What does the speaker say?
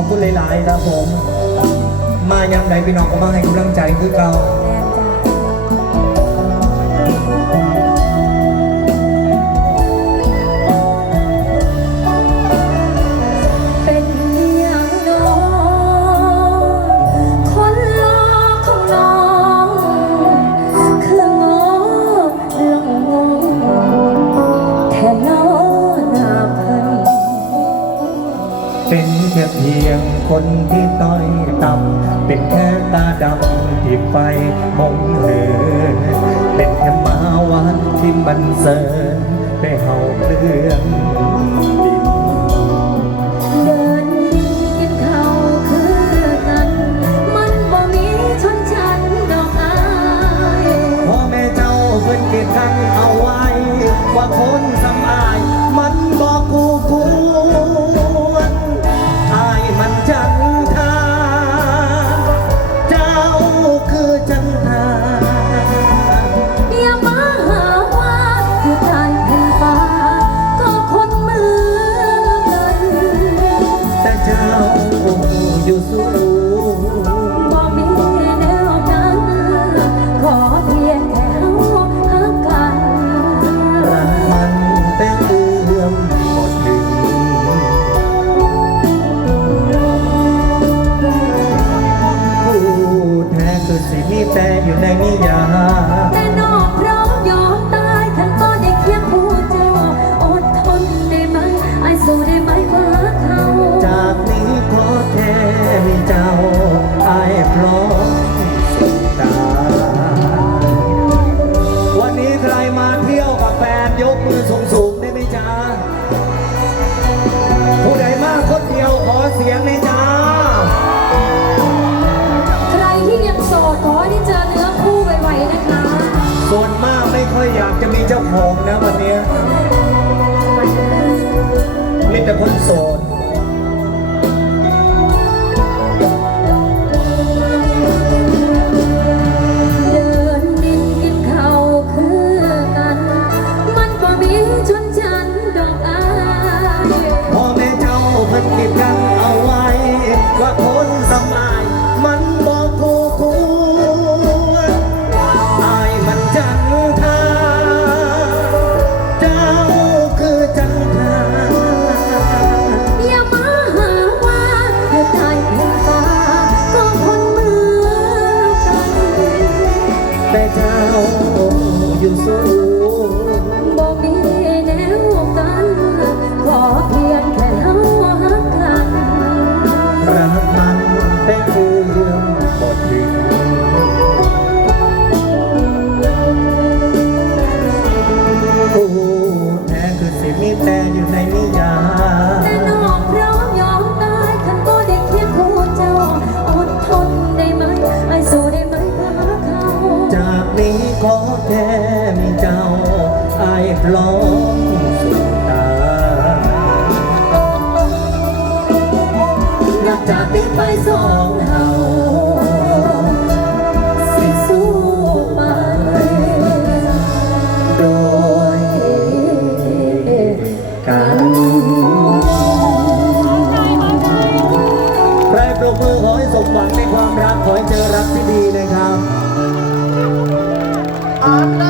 ขอบคุณหลายๆครับผม มายามใดพี่น้องก็มาให้กำลังใจคือเรา งคนที่ต้อยต่ำเป็นแค่ตาดำที่ไฟมองเหอเป็นแค่มาวันที่มันเสริญได้เห่าเปลืองดินเดินกินข้าคือกัน มันบ่มีชนชั้นดอกอายพ่อแม่เจ้าเพิ่นเก็บกันเอาไว้ว่าคนส มาเที่ยวกับแฟนยกมือสูงๆได้ไหมจ๊ะผู้ใดมาคนเดียวขอเสียงในอยจ้า ใครที่ยังโสดขอที่เจอเนื้อคู่ไวๆนะคะ ส่วนมากไม่ค่อยอยากจะมีเจ้าของนะวันเนี้ยมีแต่คนโสด สูงบอกมีแนวกัน ขอเพียงแค่เฮาหักกันรักมันเอื้อ บล้อมสุดตานับจากนี้ไปสองเฮาสิสู้ไป โดยกันใครปลุกมือขอยสมหวังในความรัก ขอยเจอรักที่ดีนะครับ